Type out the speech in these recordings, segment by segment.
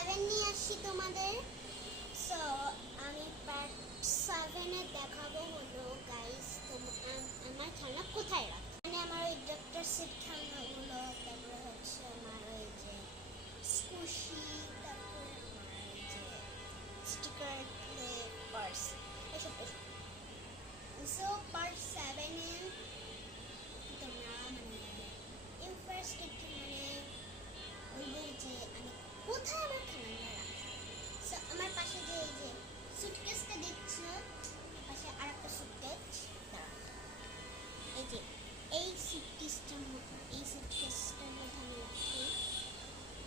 7 নিয়ে আসছি তোমাদের। সো আমি পার্ট 7 এ দেখাবো হলো গাইস আমার খেলনা কোথায় রাখি, মানে আমার ওই ডক্টর সিট খেলনাগুলো, তারপরে হচ্ছে আমার ওই যে স্কুশি, তারপরে আমার ওই যে স্টিকার প্লে পার্স, এসব। সো পার্ট 7 এ তোমরা মানে ইন্টারেস্টেড মানে বলবে যে আমি কোথায় আমার খেলনা রাখি। সো আমার পাশে যে এই যে সুটকেসটা দেখছো, পাশে আরেকটা সুটকেস, এই যে এই সুটকেসটার মধ্যে আমি রাখি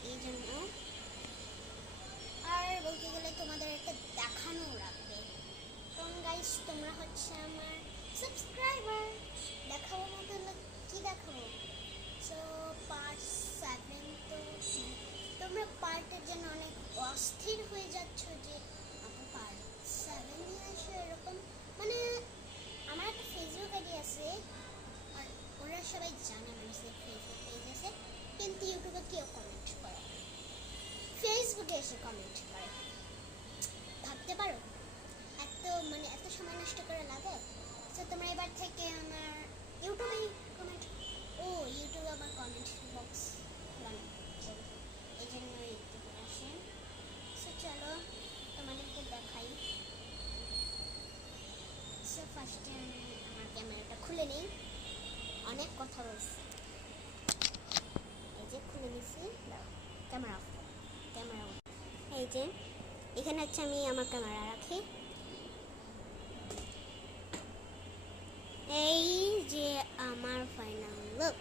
এই জন্য। আর বলতে গেলে তোমাদের একটা দেখানো রাখবে, কারণ গাইস তোমরা হচ্ছে আমার সাবস্ক্রাইবার। দেখাবো মতো কি দেখাবো। সো পার্ট 7 তো তোমরা পার্টের জন্য অনেক অস্থির হয়ে যাচ্ছ যে আপু পার্ট 7 নিয়ে আসো এরকম। মানে আমার একটা ফেসবুক আইডি আছে, আর ওরা সবাই জানে আমার ফেসবুক পেজ আছে, কিন্তু ইউটিউবে কেউ কমেন্ট করে, ফেসবুকে এসে কমেন্ট করে। ভাবতে পারো এত সময় নষ্ট করে লাগে। তো তোমরা এবার থেকে আমার ইউটিউবেই কমেন্ট, ইউটিউবে আমার কমেন্ট বক্স এই জন্য ইউটিউবে আসেন। সো চলো তোমাদেরকে দেখাই। সো ফার্স্টে আমি আমার ক্যামেরাটা খুলে নিই, অনেক কথা বলছি, এই যে খুলে নিছি। Camera off, camera off. এই যে এখানে হচ্ছে আমি আমার ক্যামেরা রাখি, এই যে আমার ফাইনাল লুক।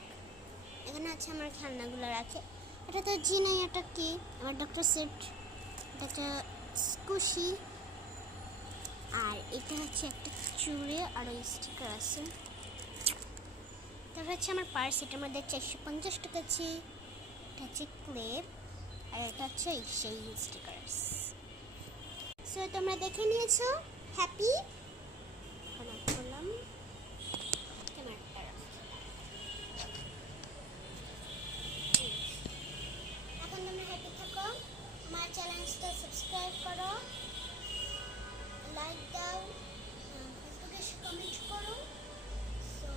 এখানে আছে আমার খেলনাগুলো রাখে। এটা তো জিনাই, এটা কি আমার ডক্টর সেট, এটা একটা স্কুশি, আর এটা হচ্ছে একটা চুড়ি আর ওই স্টিকার আছে। তারপর হচ্ছে আমার পার্স, এটার মধ্যে 450 টাকা আছে। এটা হচ্ছে ক্লিপ, আর এটা হচ্ছে সেই স্টিকার্স। সো তোমরা দেখে নিয়েছো, হ্যাপি। করলাম ক্যামেরাটা, এখন তোমরা হ্যাপি থাকো। আমার চ্যানেলটা সাবস্ক্রাইব করো, লাইক দাও, ফেসবুকে কমেন্ট করো। সো